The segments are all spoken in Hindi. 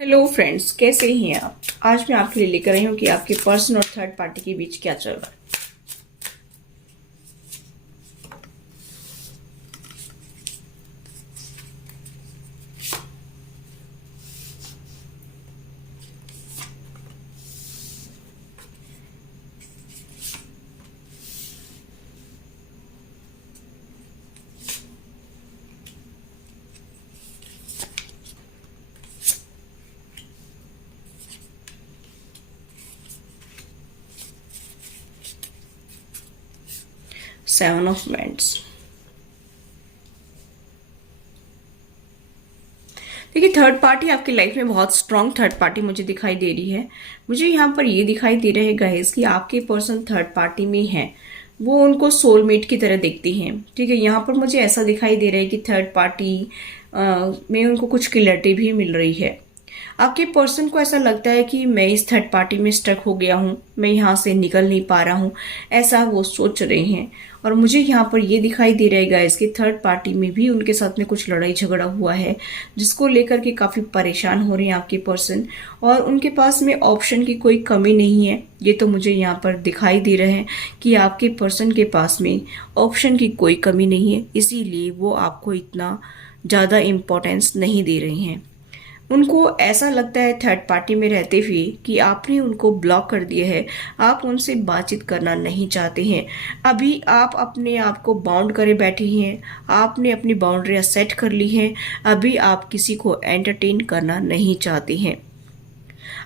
हेलो फ्रेंड्स, कैसे हैं आप। आज मैं आपके लिए लेकर आई हूँ कि आपके पर्सन और थर्ड पार्टी के बीच क्या चल रहा है। 7 ऑफ Wands। देखिए, थर्ड पार्टी आपकी लाइफ में बहुत स्ट्रांग थर्ड पार्टी मुझे दिखाई दे रही है। मुझे यहाँ पर ये दिखाई दे रहा है गाइस कि आपके पर्सन थर्ड पार्टी में है, वो उनको सोलमेट की तरह देखती हैं। ठीक है, यहाँ पर मुझे ऐसा दिखाई दे रहा है कि थर्ड पार्टी में उनको कुछ क्लैरिटी भी मिल रही है। आपके पर्सन को ऐसा लगता है कि मैं इस थर्ड पार्टी में स्टक हो गया हूँ, मैं यहाँ से निकल नहीं पा रहा हूँ, ऐसा वो सोच रहे हैं। और मुझे यहाँ पर ये दिखाई दे रहा है गाइस कि थर्ड पार्टी में भी उनके साथ में कुछ लड़ाई झगड़ा हुआ है, जिसको लेकर के काफ़ी परेशान हो रहे हैं आपके पर्सन। और उनके पास में ऑप्शन की कोई कमी नहीं है, ये तो मुझे यहाँ पर दिखाई दे रहा है कि आपके पर्सन के पास में ऑप्शन की कोई कमी नहीं है, इसीलिए वो आपको इतना ज़्यादा इम्पोर्टेंस नहीं दे रहे हैं। उनको ऐसा लगता है थर्ड पार्टी में रहते हुए कि आपने उनको ब्लॉक कर दिया है, आप उनसे बातचीत करना नहीं चाहते हैं। अभी आप अपने आप को बाउंड करे बैठे हैं, आपने अपनी बाउंड्रियां सेट कर ली हैं, अभी आप किसी को एंटरटेन करना नहीं चाहते हैं।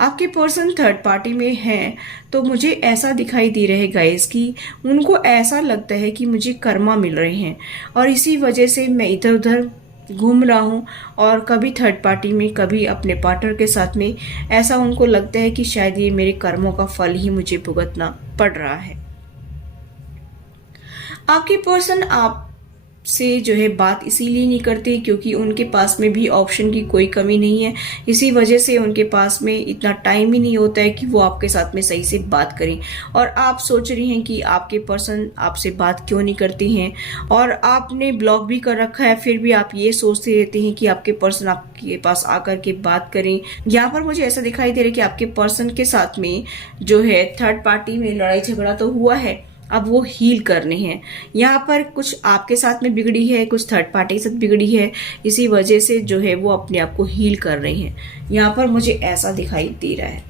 आपके पर्सन थर्ड पार्टी में हैं तो मुझे ऐसा दिखाई दे रहा है गाइस कि उनको ऐसा लगता है कि मुझे कर्मा मिल रहे हैं और इसी वजह से मैं इधर उधर घूम रहा हूँ। और कभी थर्ड पार्टी में, कभी अपने पार्टनर के साथ में, ऐसा उनको लगता है कि शायद ये मेरे कर्मों का फल ही मुझे भुगतना पड़ रहा है। आपके पर्सन आप से जो है बात इसीलिए नहीं करते क्योंकि उनके पास में भी ऑप्शन की कोई कमी नहीं है। इसी वजह से उनके पास में इतना टाइम ही नहीं होता है कि वो आपके साथ में सही से बात करें। और आप सोच रही हैं कि आपके पर्सन आपसे बात क्यों नहीं करते हैं, और आपने ब्लॉक भी कर रखा है, फिर भी आप ये सोचते रहते हैं कि आपके पर्सन आपके पास आकर के बात करें। यहाँ पर मुझे ऐसा दिखाई दे रहा है कि आपके पर्सन के साथ में जो है थर्ड पार्टी में लड़ाई झगड़ा तो हुआ है, अब वो हील करने हैं। यहाँ पर कुछ आपके साथ में बिगड़ी है, कुछ थर्ड पार्टी के साथ बिगड़ी है, इसी वजह से जो है वो अपने आप को हील कर रहे हैं। यहाँ पर मुझे ऐसा दिखाई दे रहा है,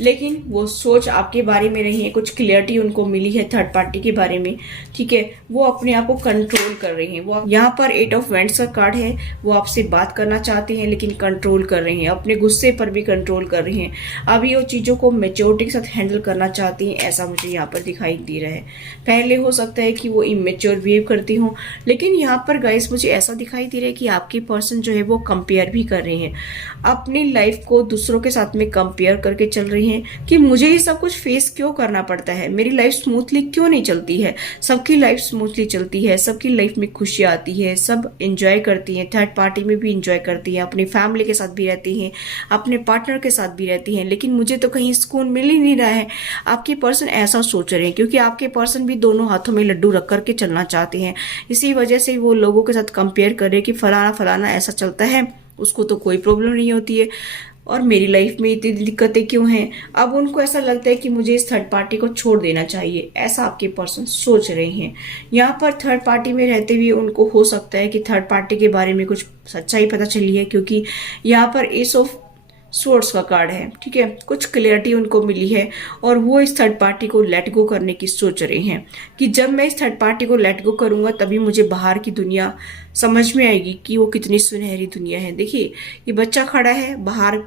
लेकिन वो सोच आपके बारे में नहीं है, कुछ क्लियरिटी उनको मिली है थर्ड पार्टी के बारे में। ठीक है, वो अपने आप को कंट्रोल कर रहे हैं। वो यहाँ पर 8 ऑफ Wands का कार्ड है, वो आपसे बात करना चाहते हैं लेकिन कंट्रोल कर रहे हैं, अपने गुस्से पर भी कंट्रोल कर रहे हैं। अभी वो चीज़ों को मेच्योरिटी के साथ हैंडल करना चाहती हैं, ऐसा मुझे यहाँ पर दिखाई दे रहा है। पहले हो सकता है कि वो इमेच्योर बिहेव करती हों, लेकिन यहाँ पर गाइस मुझे ऐसा दिखाई दे रहा है कि आपके पर्सन जो है वो कंपेयर भी कर रहे हैं, अपनी लाइफ को दूसरों के साथ में कंपेयर करके चल रही हैं कि मुझे ये सब कुछ फेस क्यों करना पड़ता है, मेरी लाइफ स्मूथली क्यों नहीं चलती है। सबकी लाइफ स्मूथली चलती है, सबकी लाइफ में खुशियाँ आती है, सब एंजॉय करती हैं, थर्ड पार्टी में भी एंजॉय करती हैं, अपनी फैमिली के साथ भी रहती हैं, अपने पार्टनर के साथ भी रहती हैं, लेकिन मुझे तो कहीं सुकून मिल ही नहीं रहा है। आपके पर्सन ऐसा सोच रहे हैं क्योंकि आपके पर्सन भी दोनों हाथों में लड्डू रख करके चलना चाहते हैं। इसी वजह से वो लोगों के साथ कंपेयर कर रहे कि फलाना फलाना ऐसा चलता है, उसको तो कोई प्रॉब्लम नहीं होती है और मेरी लाइफ में इतनी दिक्कतें क्यों हैं। अब उनको ऐसा लगता है कि मुझे इस थर्ड पार्टी को छोड़ देना चाहिए, ऐसा आपके पर्सन सोच रहे हैं। यहाँ पर थर्ड पार्टी में रहते हुए उनको हो सकता है कि थर्ड पार्टी के बारे में कुछ सच्चाई पता चली है, क्योंकि यहाँ पर एस ऑफ सोर्स का कार्ड है। ठीक है, कुछ क्लियरिटी उनको मिली है और वो इस थर्ड पार्टी को लेट गो करने की सोच रहे हैं कि जब मैं इस थर्ड पार्टी को लेट गो करूंगा तभी मुझे बाहर की दुनिया समझ में आएगी कि वो कितनी सुनहरी दुनिया है। देखिए, ये बच्चा खड़ा है बाहर,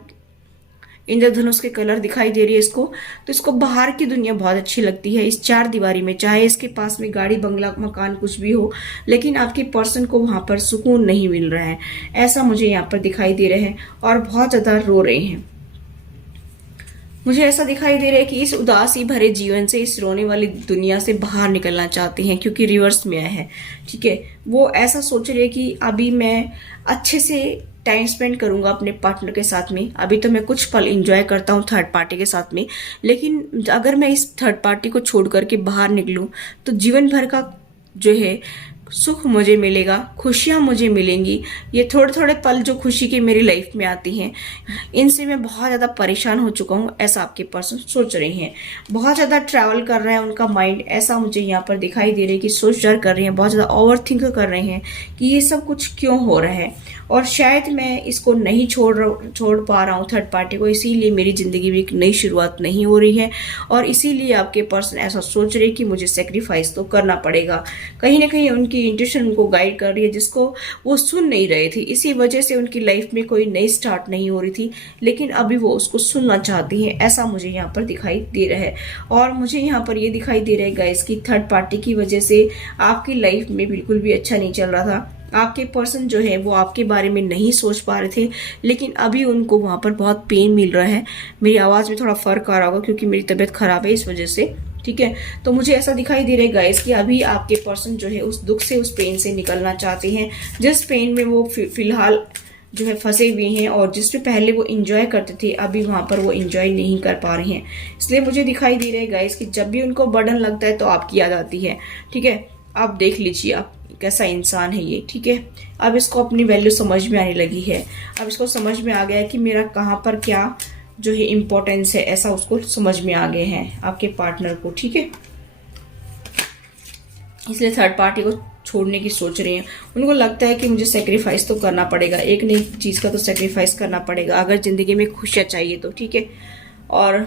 इंद्रधनुष के कलर दिखाई दे रही है इसको, तो इसको बाहर की दुनिया बहुत अच्छी लगती है इस चार दीवारी में, चाहे इसके पास में गाड़ी बंगला मकान कुछ भी हो, लेकिन आपके पर्सन को वहां पर सुकून नहीं मिल रहा है, ऐसा मुझे यहाँ पर दिखाई दे रहा है और बहुत ज्यादा रो रहे हैं। मुझे ऐसा दिखाई दे रहा है कि इस उदासी भरे जीवन से, इस रोने वाली दुनिया से बाहर निकलना चाहते हैं क्योंकि रिवर्स में आया है। ठीक है, वो ऐसा सोच रहे हैं कि अभी मैं अच्छे से टाइम स्पेंड करूंगा अपने पार्टनर के साथ में, अभी तो मैं कुछ पल एंजॉय करता हूँ थर्ड पार्टी के साथ में, लेकिन अगर मैं इस थर्ड पार्टी को छोड़ करके बाहर निकलूं तो जीवन भर का जो है सुख मुझे मिलेगा, खुशियां मुझे मिलेंगी। ये थोड़े थोड़े पल जो खुशी की मेरी लाइफ में आती हैं, इनसे मैं बहुत ज़्यादा परेशान हो चुका हूँ, ऐसा आपके पर्सन सोच रहे हैं। बहुत ज़्यादा ट्रैवल कर रहा है उनका माइंड, ऐसा मुझे यहाँ पर दिखाई दे रहा है कि सोच विचार कर रहे हैं, बहुत ज़्यादा ओवर थिंक कर रहे हैं कि ये सब कुछ क्यों हो रहा है, और शायद मैं इसको नहीं छोड़ पा रहा हूँ थर्ड पार्टी को, इसीलिए मेरी ज़िंदगी में एक नई शुरुआत नहीं हो रही है। और इसीलिए आपके पर्सन ऐसा सोच रहे कि मुझे सेक्रीफाइस तो करना पड़ेगा। कहीं ना कहीं उनकी इंट्यूशन उनको गाइड कर रही है, जिसको वो सुन नहीं रहे थे। इसी वजह से उनकी लाइफ में कोई नई स्टार्ट नहीं हो रही थी, लेकिन अभी वो उसको सुनना चाहती हैं, ऐसा मुझे यहाँ पर दिखाई दे रहा है। और मुझे यहाँ पर ये दिखाई दे रहा है गाइस कि थर्ड पार्टी की वजह से आपकी लाइफ में बिल्कुल भी अच्छा नहीं चल रहा था। आपके पर्सन जो है वो आपके बारे में नहीं सोच पा रहे थे, लेकिन अभी उनको वहाँ पर बहुत पेन मिल रहा है। मेरी आवाज़ में थोड़ा फर्क आ रहा होगा क्योंकि मेरी तबीयत खराब है, इस वजह से। ठीक है, तो मुझे ऐसा दिखाई दे रहा है गाइस कि अभी आपके पर्सन जो है उस दुख से, उस पेन से निकलना चाहते हैं, जिस पेन में वो फिलहाल जो है फंसे हुए हैं, और जिसमें पहले वो इंजॉय करते थे, अभी वहाँ पर वो इंजॉय नहीं कर पा रहे हैं। इसलिए मुझे दिखाई दे रहा है गाइस कि जब भी उनको बर्डन लगता है तो आपकी याद आती है। ठीक है, आप देख लीजिए आप कैसा इंसान है ये। ठीक है, अब इसको अपनी वैल्यू समझ में आने लगी है। अब इसको समझ में आ गया है कि मेरा कहाँ पर क्या जो है इम्पोर्टेंस है, ऐसा उसको समझ में आ गए हैं आपके पार्टनर को। ठीक है, इसलिए थर्ड पार्टी को छोड़ने की सोच रहे हैं। उनको लगता है कि मुझे सेक्रीफाइस तो करना पड़ेगा, एक नई चीज़ का तो सेक्रीफाइस करना पड़ेगा अगर ज़िंदगी में खुशियाँ चाहिए तो। ठीक है, और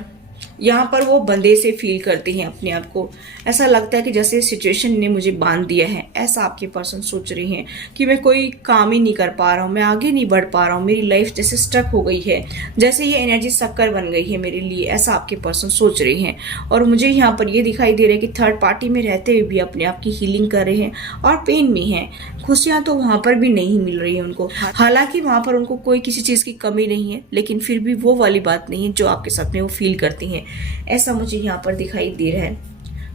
यहाँ पर वो बंधे से फील करते हैं अपने आप को। ऐसा लगता है कि जैसे सिचुएशन ने मुझे बांध दिया है, ऐसा आपके पर्सन सोच रहे हैं कि मैं कोई काम ही नहीं कर पा रहा हूँ, मैं आगे नहीं बढ़ पा रहा हूँ, मेरी लाइफ जैसे स्टक हो गई है, जैसे ये एनर्जी शक्कर बन गई है मेरे लिए, ऐसा आपके पर्सन सोच रहे हैं। और मुझे यहाँ पर ये दिखाई दे रहा है कि थर्ड पार्टी में रहते हुए भी अपने आप की हीलिंग कर रहे हैं और पेन में हैं। खुशियाँ तो वहाँ पर भी नहीं मिल रही है उनको, हालांकि वहाँ पर उनको कोई किसी चीज़ की कमी नहीं है, लेकिन फिर भी वो वाली बात नहीं है जो आपके साथ में वो फील करती हैं, ऐसा मुझे यहाँ पर दिखाई दे रहा है।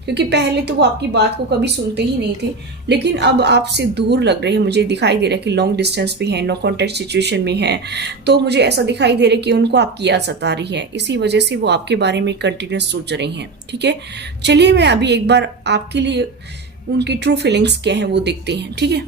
क्योंकि पहले तो वो आपकी बात को कभी सुनते ही नहीं थे, लेकिन अब आपसे दूर लग रहे हैं। मुझे दिखाई दे रहा है कि लॉन्ग डिस्टेंस पे है, नो कॉन्टेक्ट सिचुएशन में है, तो मुझे ऐसा दिखाई दे रहा है कि उनको आपकी याद सता रही है, इसी वजह से वो आपके बारे में कंटिन्यूस सोच रही हैं। ठीक है, चलिए मैं अभी एक बार आपके लिए उनकी ट्रू फीलिंग्स क्या है वो देखते हैं। ठीक है,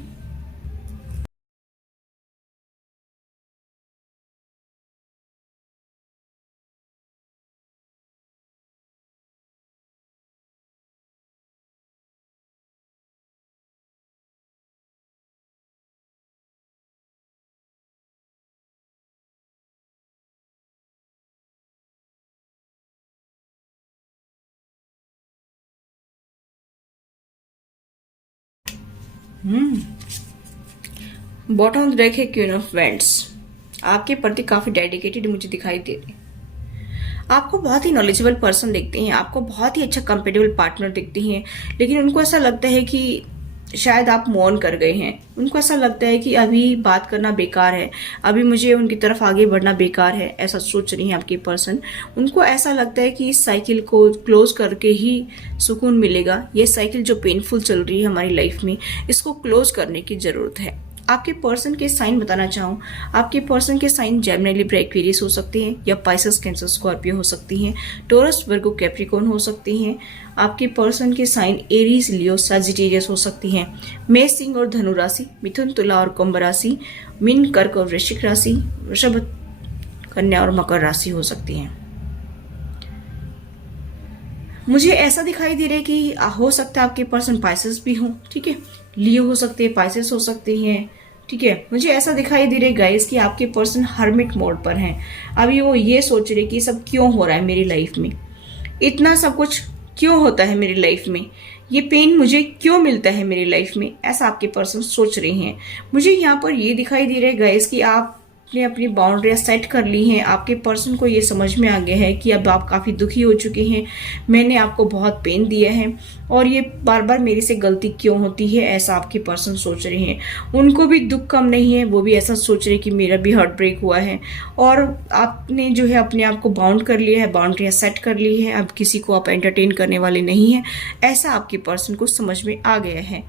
बॉटम ऑफ द डेक है क्वीन ऑफ वेंट्स। आपके प्रति काफी डेडिकेटेड मुझे दिखाई दे रहे हैं। आपको बहुत ही नॉलेजेबल पर्सन दिखते हैं, आपको बहुत ही अच्छा कंपेटेबल पार्टनर दिखते हैं, लेकिन उनको ऐसा लगता है कि शायद आप मौन कर गए हैं। उनको ऐसा लगता है कि अभी बात करना बेकार है, अभी मुझे उनकी तरफ आगे बढ़ना बेकार है, ऐसा सोच रही हैं आपके पर्सन। उनको ऐसा लगता है कि इस साइकिल को क्लोज करके ही सुकून मिलेगा। ये साइकिल जो पेनफुल चल रही है हमारी लाइफ में, इसको क्लोज करने की जरूरत है। आपके पर्सन के साइन बताना चाहूँ, आपके पर्सन के साइन जेमिनी लिब्रा एक्वेरियस हो सकते हैं, या पाइसेस कैंसर स्कॉर्पियो हो सकती हैं, टोरस वर्गो कैप्रिकॉर्न हो सकती हैं। आपके पर्सन के साइन एरीज लियो सजिटेरियस हो सकती हैं। मेष सिंह और धनु राशि, मिथुन तुला और कुंभ राशि, मीन कर्क और वृश्चिक राशि, वृषभ कन्या और मकर राशि हो सकती हैं। मुझे ऐसा दिखाई दे रहा है कि हो सकता है आपके पर्सन पाइसेस भी हों। ठीक है, लियो हो सकते हैं, पाइसेस हो सकते हैं। ठीक है, मुझे ऐसा दिखाई दे रहा है गाइस कि आपके पर्सन हर्मिट मोड पर हैं। अभी वो ये सोच रहे कि सब क्यों हो रहा है मेरी लाइफ में, इतना सब कुछ क्यों होता है मेरी लाइफ में, ये पेन मुझे क्यों मिलता है मेरी लाइफ में, ऐसा आपके पर्सन सोच रहे हैं। मुझे यहाँ पर ये दिखाई दे रहा है गाइस कि आपने अपनी बाउंड्रियां सेट कर ली हैं। आपके पर्सन को ये समझ में आ गया है कि अब आप काफ़ी दुखी हो चुके हैं, मैंने आपको बहुत पेन दिया है और ये बार बार मेरे से गलती क्यों होती है, ऐसा आपके पर्सन सोच रहे हैं। उनको भी दुख कम नहीं है, वो भी ऐसा सोच रहे कि मेरा भी हार्ट ब्रेक हुआ है, और आपने जो है अपने आप को बाउंड कर लिया है, बाउंड्रियां सेट कर ली है, अब किसी को आप एंटरटेन करने वाले नहीं हैं, ऐसा आपके पर्सन को समझ में आ गया है।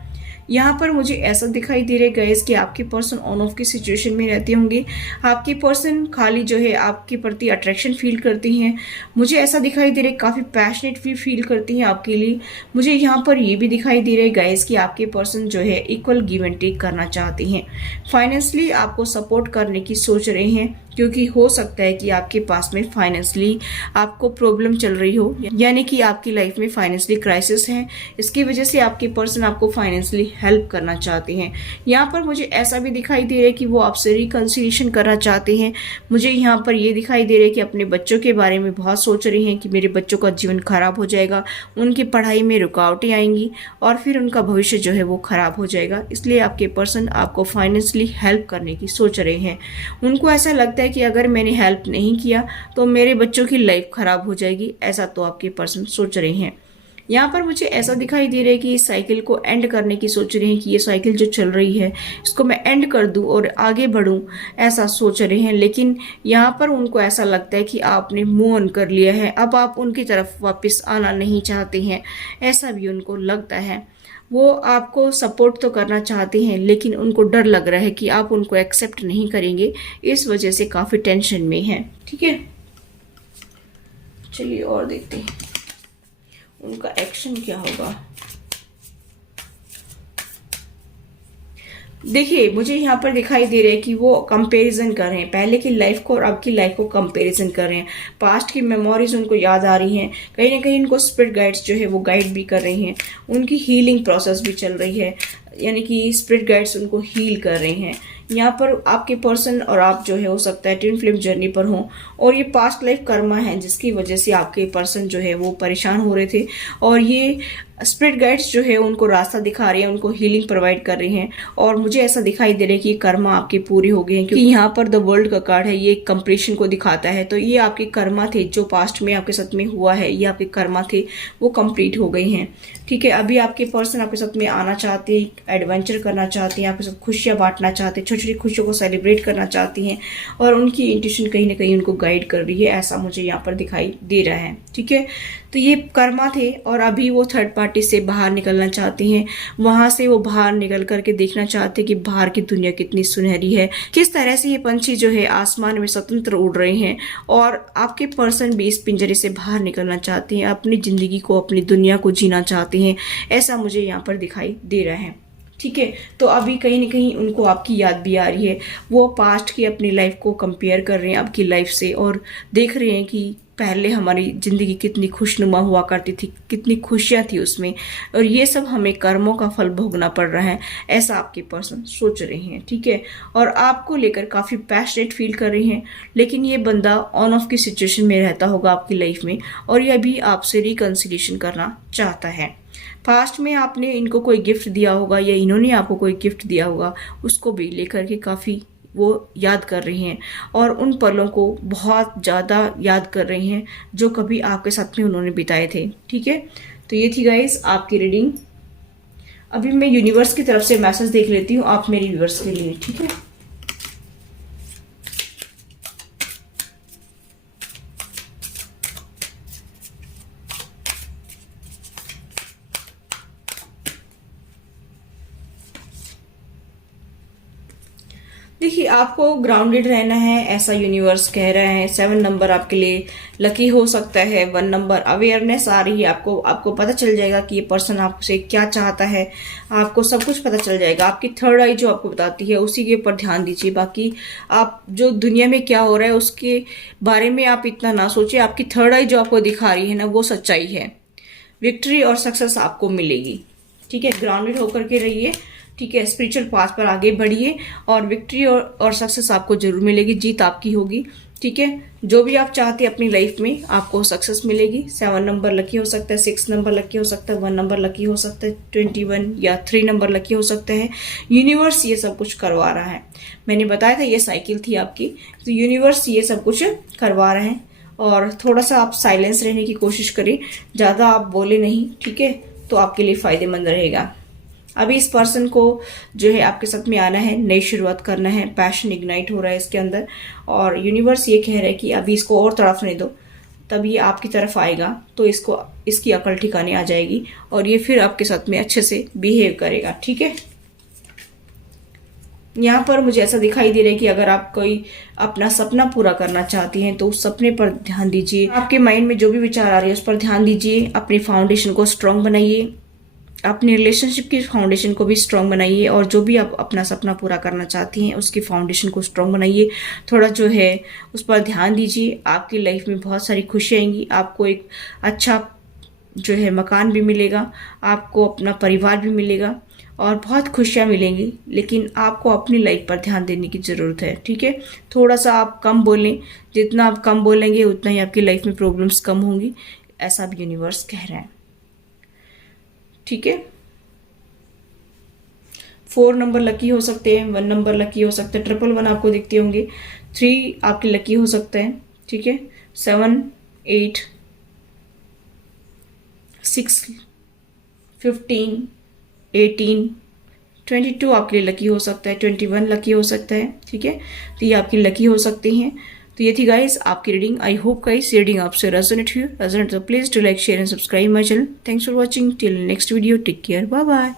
यहाँ पर मुझे ऐसा दिखाई दे रहा है गाइस कि आपके पर्सन ऑन ऑफ की सिचुएशन में रहते होंगे। आपकी पर्सन खाली जो है आपके प्रति अट्रैक्शन फील करती हैं। मुझे ऐसा दिखाई दे रहा है काफ़ी पैशनेट भी फील करती हैं आपके लिए। मुझे यहाँ पर ये भी दिखाई दे रहा है गाइस कि आपके पर्सन जो है इक्वल गिव एंड टेक करना चाहते हैं। फाइनेंशियली आपको सपोर्ट करने की सोच रहे हैं, क्योंकि हो सकता है कि आपके पास में फाइनेंशियली आपको प्रॉब्लम चल रही हो, यानी कि आपकी लाइफ में फाइनेंशियली क्राइसिस है। इसकी वजह से आपके पर्सन आपको फाइनेंशियली हेल्प करना चाहते हैं। यहाँ पर मुझे ऐसा भी दिखाई दे रहा है कि वो आपसे रिकंसिलिएशन करना चाहते हैं। मुझे यहाँ पर ये दिखाई दे रहा है कि अपने बच्चों के बारे में बहुत सोच रहे हैं कि मेरे बच्चों का जीवन खराब हो जाएगा, उनकी पढ़ाई में रुकावटें आएंगी और फिर उनका भविष्य जो है वो खराब हो जाएगा। इसलिए आपके पर्सन आपको फाइनेंशियली हेल्प करने की सोच रहे हैं। उनको ऐसा लगता है कि अगर मैंने हेल्प नहीं किया तो मेरे बच्चों की लाइफ खराब हो जाएगी, ऐसा तो आपके पर्सन सोच रहे हैं। यहाँ पर मुझे ऐसा दिखाई दे रहा है कि इस साइकिल को एंड करने की सोच रहे हैं कि ये साइकिल जो चल रही है इसको मैं एंड कर दूं और आगे बढ़ूं, ऐसा सोच रहे हैं। लेकिन यहाँ पर उनको ऐसा लगता है कि आपने मूव ऑन कर लिया है, अब आप उनकी तरफ वापस आना नहीं चाहते हैं, ऐसा भी उनको लगता है। वो आपको सपोर्ट तो करना चाहते हैं लेकिन उनको डर लग रहा है कि आप उनको एक्सेप्ट नहीं करेंगे, इस वजह से काफ़ी टेंशन में हैं। ठीक है, चलिए और देखते हैं उनका एक्शन क्या होगा। देखिए मुझे यहाँ पर दिखाई दे रहा है कि वो कंपैरिजन कर रहे हैं, पहले की लाइफ को और अब की लाइफ को कंपैरिजन कर रहे हैं। पास्ट की मेमोरीज उनको याद आ रही हैं, कहीं ना कहीं उनको स्पिरिट गाइड्स जो है वो गाइड भी कर रही हैं। उनकी हीलिंग प्रोसेस भी चल रही है, यानी कि स्पिरिट गाइड्स उनको हील कर रहे हैं। यहाँ पर आपके पर्सन और आप जो है हो सकता है ट्विन फ्लेम जर्नी पर हों और ये पास्ट लाइफ कर्मा है जिसकी वजह से आपके पर्सन जो है वो परेशान हो रहे थे और ये स्पिरिट गाइड्स जो है उनको रास्ता दिखा रहे हैं, उनको हीलिंग प्रोवाइड कर रहे हैं। और मुझे ऐसा दिखाई दे रहा है कि कर्मा आपके पूरे हो गए हैं, क्योंकि यहाँ पर द वर्ल्ड का कार्ड है, ये कंप्लीशन को दिखाता है। तो ये आपके कर्मा थे जो पास्ट में आपके साथ में हुआ है, ये आपके कर्मा थे वो कंप्लीट हो गए हैं। ठीक है, अभी आपके पर्सन आपके साथ में आना चाहते हैं, एडवेंचर करना चाहते हैं, आपके साथ खुशियां बांटना चाहते हैं, छोटी छोटी खुशियों को सेलिब्रेट करना चाहती हैं और उनकी इंट्यूशन कहीं ना कहीं उनको गाइड कर रही है, ऐसा मुझे यहाँ पर दिखाई दे रहा है। ठीक है, तो ये कर्मा थे और अभी वो थर्ड पार्टी से बाहर निकलना चाहती हैं। वहां से वो बाहर निकल करके देखना चाहते हैं कि बाहर की दुनिया कितनी सुनहरी है, किस तरह से ये पंछी जो है आसमान में स्वतंत्र उड़ रहे हैं। और आपके पर्सन भी इस पिंजरे से बाहर निकलना चाहते हैं, अपनी जिंदगी को, अपनी दुनिया को जीना चाहते हैं, ऐसा मुझे यहाँ पर दिखाई दे रहा है। ठीक है, तो अभी कहीं ना कहीं उनको आपकी याद भी आ रही है। वो पास्ट की अपनी लाइफ को कंपेयर कर रहे हैं आपकी लाइफ से और देख रहे हैं कि पहले हमारी ज़िंदगी कितनी खुशनुमा हुआ करती थी, कितनी खुशियाँ थी उसमें, और ये सब हमें कर्मों का फल भोगना पड़ रहा है, ऐसा आपके पर्सन सोच रहे हैं। ठीक है, और आपको लेकर काफ़ी पैशनेट फील कर रहे हैं। लेकिन ये बंदा ऑन ऑफ की सिचुएशन में रहता होगा आपकी लाइफ में और ये अभी आपसे रिकंसिलिएशन करना चाहता है। पास्ट में आपने इनको कोई गिफ्ट दिया होगा या इन्होंने आपको कोई गिफ्ट दिया होगा, उसको भी लेकर के काफ़ी वो याद कर रही हैं और उन पलों को बहुत ज़्यादा याद कर रही हैं जो कभी आपके साथ में उन्होंने बिताए थे। ठीक है, तो ये थी गाइस आपकी रीडिंग। अभी मैं यूनिवर्स की तरफ से मैसेज देख लेती हूँ आप मेरी व्यूअर्स के लिए। ठीक है, देखिए आपको ग्राउंडेड रहना है, ऐसा यूनिवर्स कह रहा है। 7 नंबर आपके लिए लकी हो सकता है। 1 नंबर अवेयरनेस आ रही है, आपको पता चल जाएगा कि ये पर्सन आपसे क्या चाहता है, आपको सब कुछ पता चल जाएगा। आपकी थर्ड आई जो आपको बताती है उसी के ऊपर ध्यान दीजिए, बाकी आप जो दुनिया में क्या हो रहा है उसके बारे में आप इतना ना सोचिए। आपकी थर्ड आई जो आपको दिखा रही है ना वो सच्चाई है, विक्ट्री और सक्सेस आपको मिलेगी। ठीक है, ग्राउंडेड होकर के रहिए। ठीक है, स्पिरिचुअल पाथ पर आगे बढ़िए और विक्ट्री और सक्सेस आपको जरूर मिलेगी, जीत आपकी होगी। ठीक है, जो भी आप चाहते हैं अपनी लाइफ में आपको सक्सेस मिलेगी। 7 नंबर लकी हो सकता है, 6 नंबर लकी हो सकता है, 1 नंबर लकी हो सकता है, 21 या 3 नंबर लकी हो सकता है। यूनिवर्स ये सब कुछ करवा रहा है। मैंने बताया था ये साइकिल थी आपकी, तो यूनिवर्स ये सब कुछ करवा रहे हैं। और थोड़ा सा आप साइलेंस रहने की कोशिश करें, ज़्यादा आप बोले नहीं। ठीक है, तो आपके लिए फायदेमंद रहेगा। अभी इस पर्सन को जो है आपके साथ में आना है, नई शुरुआत करना है, पैशन इग्नाइट हो रहा है इसके अंदर और यूनिवर्स ये कह रहा है कि अभी इसको और तड़फने दो, तब ये आपकी तरफ आएगा तो इसकी अकल ठिकाने आ जाएगी और ये फिर आपके साथ में अच्छे से बिहेव करेगा। ठीक है, यहाँ पर मुझे ऐसा दिखाई दे रहा है कि अगर आप कोई अपना सपना पूरा करना चाहती हैं तो उस सपने पर ध्यान दीजिए। आपके माइंड में जो भी विचार आ रहे हैं उस पर ध्यान दीजिए। अपनी फाउंडेशन को स्ट्रांग बनाइए, अपनी रिलेशनशिप की फाउंडेशन को भी स्ट्रांग बनाइए और जो भी आप अपना सपना पूरा करना चाहती हैं उसकी फाउंडेशन को स्ट्रांग बनाइए। थोड़ा जो है उस पर ध्यान दीजिए। आपकी लाइफ में बहुत सारी खुशियाँ आएंगी। आपको एक अच्छा जो है मकान भी मिलेगा, आपको अपना परिवार भी मिलेगा और बहुत खुशियाँ मिलेंगी। लेकिन आपको अपनी लाइफ पर ध्यान देने की ज़रूरत है। ठीक है, थोड़ा सा आप कम बोलें। जितना आप कम बोलेंगे उतना ही आपकी लाइफ में प्रॉब्लम्स कम होंगी, ऐसा भी यूनिवर्स कह रहा है। ठीक है, 4 नंबर लकी हो सकते हैं, 1 नंबर लकी हो सकता है, 111 आपको दिखते होंगे, 3 आपके लकी हो सकते हैं। ठीक है, 7, 8, 6, 15, 18, 22 आपके लिए लकी हो सकता है, 21 लकी हो सकता है। ठीक है, तो ये आपकी लकी हो सकती हैं। तो ये थी गाइस आपकी reading. I hope guys reading आपसे रेजोनेट हुई। तो please to like, share and subscribe my channel. Thanks for watching. Till next video, take care, bye bye.